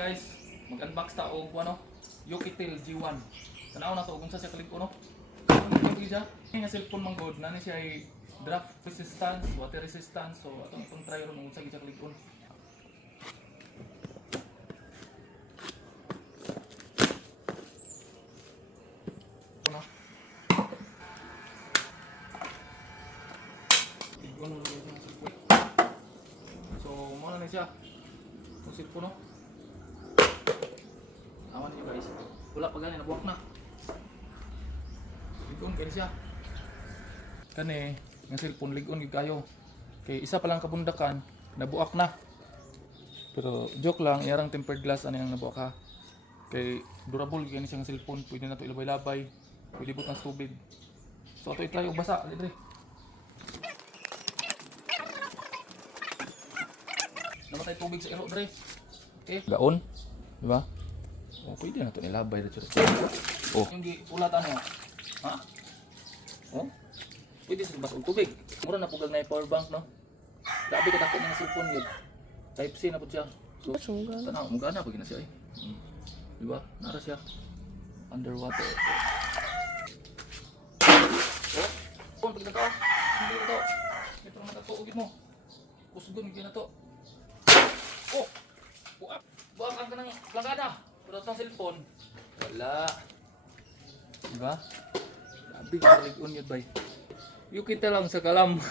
guys, mag-unbox ta og ano, Yukitel G1. Tanaw na to kung sa siya kalig no. Yung siya, nga cellphone man god na ni siya ay draft resistance, water resistance. So atong try ron kung sa siya kalig on. So muna na siya. Kung cellphone no. Awan niyo guys. Wala pa gani nabuwak na. Ligon kay siya. Kani nga cellphone ligon gid kayo. Kay isa pa lang kabundakan nabuwak na. Pero joke lang, iyarang tempered glass ani ang nabuwak ha. Kay durable gani siyang cellphone, pwede na to ilabay-labay. Pwede butang sa tubig. So ato i-try og basa diri. Namatay tubig sa ilo dre. Okay. Gaon, di ba? Oh, pwede na to nilabay dito. Oh, yung ulatan mo. Ha? Oh? Pwede sa bas og tubig. Mura na pugag na power bank no. Grabe ka dako ng cellphone yun. Type C na pud siya. So, tanaw mo gana pag na siya eh. Di ba? Nara siya. Underwater. Oh, pag nagka. Hindi na to. Ito na natuugid mo. Kusgon gyud na to. Oh! Buwak ang kanang langada. Pero itong cellphone, wala. Diba? Grabe ka ligon yun, bay. Yukitel lang sa kalam.